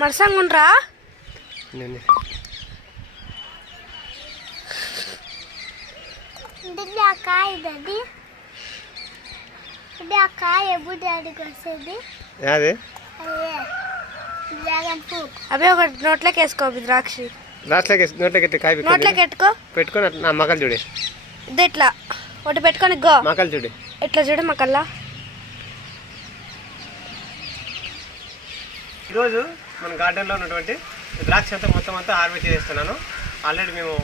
మరసంగుండ్రా అవి ఒక నోట్లోకి వేసుకో ద్రాక్ష నోట్లోకి పెట్టుకొని నా మకలు చూడే ఇది ఇట్లా ఒకటి పెట్టుకొని గో మకలు చూడే ఇట్లా చూడు మకల్లా. ఈరోజు మన గార్డెన్లో ఉన్నటువంటి ద్రాక్ష అంతా మొత్తం అంతా హార్వెస్ట్ చేస్తున్నాను. ఆల్రెడీ మేము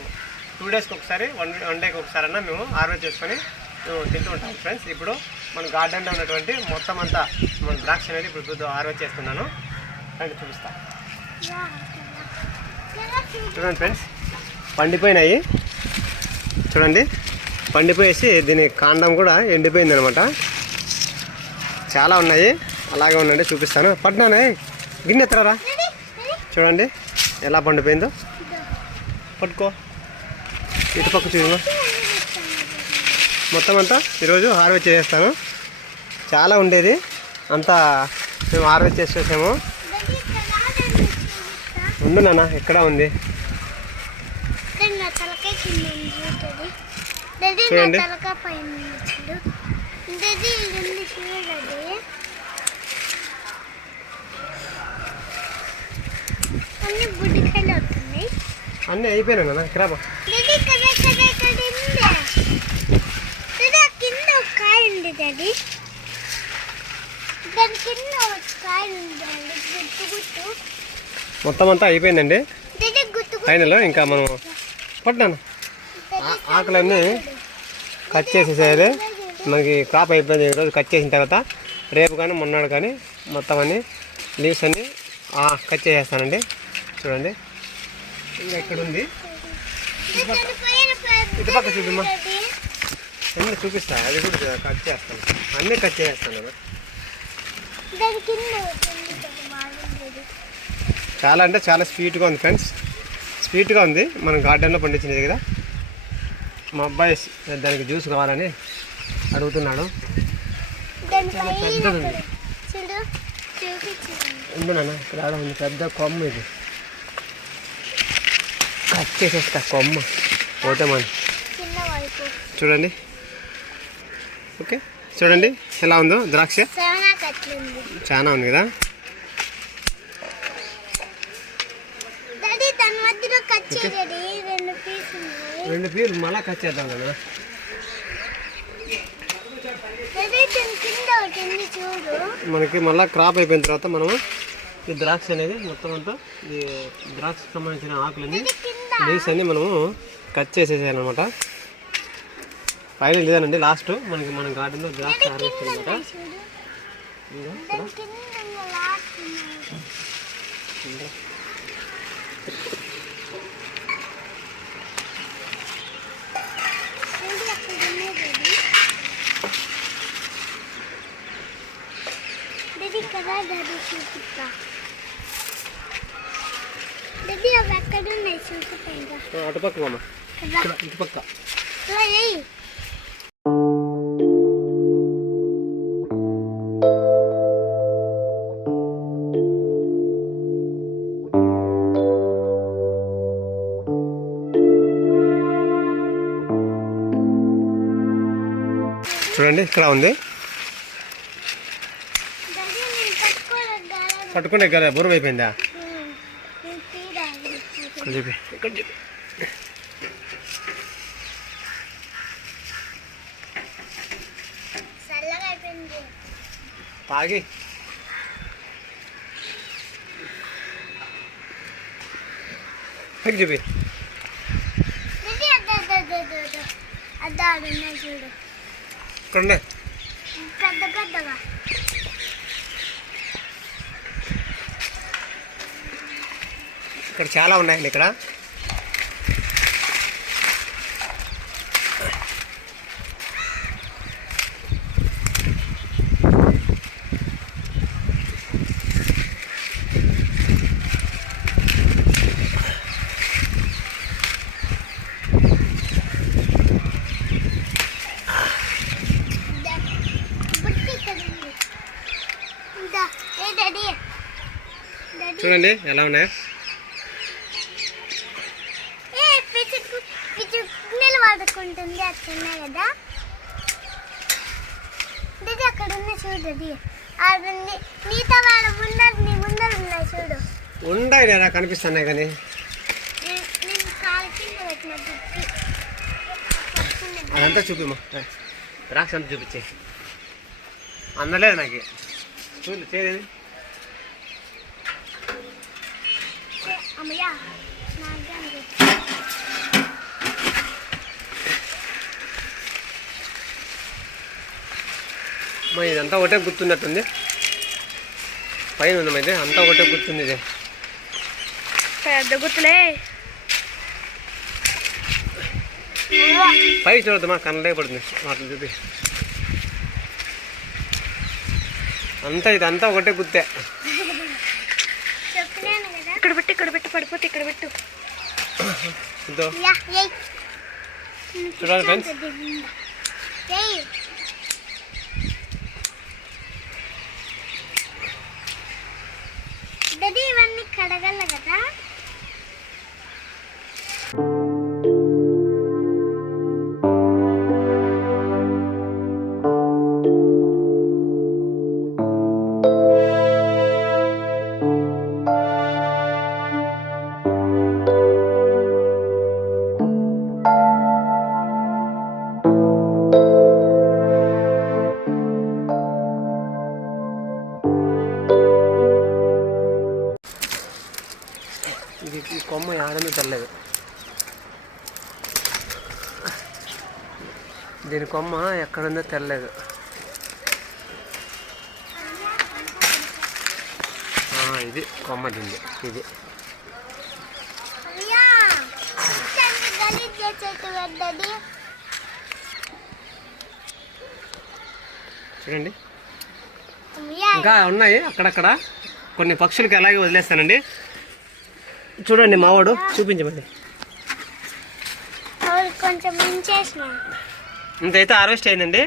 2 డేస్కి ఒకసారి 1 డేకి ఒకసారి అన్నా మేము హార్వెస్ట్ చేసుకొని మేము తింటూ ఉంటాం ఫ్రెండ్స్. ఇప్పుడు మన గార్డెన్లో ఉన్నటువంటి మొత్తం అంతా మన ద్రాక్ష అనేది ఇప్పుడు హార్వెస్ట్ చేస్తున్నాను. రండి చూపిస్తా. చూడండి ఫ్రెండ్స్, పండిపోయినాయి చూడండి. పండిపోయేసి దీని కాండం కూడా ఎండిపోయింది అనమాట. చాలా ఉన్నాయి, అలాగే ఉండండి చూపిస్తాను. పట్టినానే గిన్నె ఎత్తరా చూడండి ఎలా పండిపోయిందో. పట్టుకో, ఇటుపక్క చూడమా. మొత్తం అంతా ఈరోజు హార్వెస్ట్ చేసేస్తాను. చాలా ఉండేది అంతా మేము హార్వెస్ట్ చేసేసాము. ఉండు నాన్న, ఎక్కడ ఉంది చూడండి. అన్నీ అయిపోయినా నాన్న, ఇక్కడ మొత్తం అంతా అయిపోయిందండి ఫైనల్. ఇంకా మనం పట్టినాను ఆకులన్నీ కట్ చేసేసేయాలి. మనకి క్రాప్ అయిపోయింది. ఈరోజు కట్ చేసిన తర్వాత రేపు కానీ మొన్నాడు కానీ మొత్తం అన్ని లీవ్స్ అన్నీ కట్ చేసేస్తానండి. చూడండి ఇంకా ఇక్కడ ఉంది, ఇటుపక్క చూపిమ్మా. అన్నీ చూపిస్తా, అది కూడా కట్ చేస్తాను, అన్నీ కట్ చేసేస్తాను కదా. చాలా అంటే చాలా స్వీట్గా ఉంది ఫ్రెండ్స్, స్వీట్గా ఉంది. మనం గార్డెన్లో పండించినది కదా. మా అబ్బాయి దానికి జ్యూస్ కావాలని అడుగుతున్నాడు. పెద్దది ఉంది నాన్న, ఇక్కడ ఉంది పెద్ద కొమ్మ. ఇది కట్ చేసేస్తా కొమ్మ పోతే మనం. చూడండి ఓకే, చూడండి ఎలా ఉందో ద్రాక్ష. చాలా ఉంది కదా. రెండు పీలు మళ్ళా కట్ చేద్దాం కదా. మనకి మళ్ళీ క్రాప్ అయిపోయిన తర్వాత మనము ఈ ద్రాక్ష అనేది మొత్తం అంతా ఈ ద్రాక్షకు సంబంధించిన ఆకులన్నీ లీవ్స్ అన్నీ మనము కట్ చేసేసేయాలన్నమాట. ఫైనల్ ఇదేనండి లాస్ట్ మనకి మన గార్డెన్లో ద్రాక్ష హార్వెస్ట్ అనమాట. అటుపక్క మామ, ఇటుపక్క. చూడండి ఇక్కడ ఉంది. పట్టుకుంటే కదా బుర్ర అయిపోయిందా. తాగి చూపి. ఇక్కడ ఇక్కడ చాలా ఉన్నాయండి. ఇక్కడ చూడండి ఎలా ఉన్నాయి. వాడుకుంటుంది అట్లున్నాయి కదా. ఇది అక్కడ ఉన్న చూడది, అది నీతో వాడ ముందర నీ ముందర ఉన్నాయి చూడు. ఉన్నాయి లేదా కనిపిస్తున్నాయి కానీ నేను కాలు కింద పెట్టినట్టు అదంతా చూపిమ్మా. ద్రాక్ష అంతా చూపించే అందలేదు నాకు. చూడు చేరేది అమ్మయ్యా. మా ఇదంతా ఒకటే గుర్తున్నట్టుంది. పైన ఉందమైతే అంతా ఒకటే గుర్తుంది. ఇది పెద్ద గుర్తులే. పై చూడద్దమ్మా, కన్నలే పడుతుంది వాటిని చూపి. అంతా ఇదంతా ఒకటే గుర్తే. ఇక్కడ పెట్టు, ఇక్కడ పెట్టు, పడిపోతే ఇక్కడ పెట్టు. చూడాలి ఫ్రెండ్స్. ఇవన్నీ కడగల కదా. ఇది ఈ కొమ్మ ఆడమే తెల్లదు. దీని కొమ్మ ఎక్కడుందో తెల్లదు. ఇది కొమ్మ దీన్ని. ఇది చూడండి ఇంకా ఉన్నాయి అక్కడక్కడ. కొన్ని పక్షులకి అలాగే వదిలేస్తానండి. చూడండి మావాడు చూపించమండి. కొంచెం ఇంతైతే హార్వెస్ట్ అయిందండి.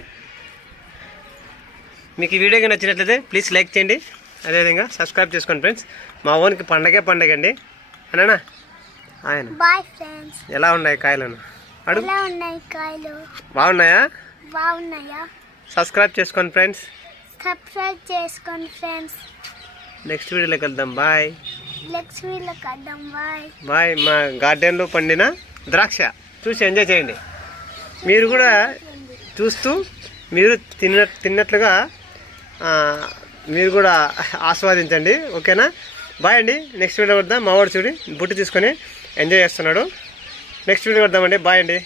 మీకు ఈ వీడియో నచ్చినట్లయితే ప్లీజ్ లైక్ చేయండి, అదేవిధంగా సబ్స్క్రైబ్ చేసుకోండి ఫ్రెండ్స్. మా ఓన్కి పండగ అండి అన్నా. ఆయన ఎలా ఉన్నాయి కాయలను అడుగు. బాగున్నాయా? సబ్స్క్రైబ్ చేసుకోండి ఫ్రెండ్స్. నెక్స్ట్ వీడియోలోకి వెళ్దాం. బాయ్. బాయ్. మా గార్డెన్లో పండిన ద్రాక్ష చూసి ఎంజాయ్ చేయండి. మీరు కూడా చూస్తూ మీరు తిన్నట్లుగా మీరు కూడా ఆస్వాదించండి. ఓకేనా? బాయ్ అండి. నెక్స్ట్ వీడియో వద్దాం. మావాడు చూడి బుట్టు తీసుకొని ఎంజాయ్ చేస్తున్నాడు. Next video వద్దామండి. బాయ్ అండి.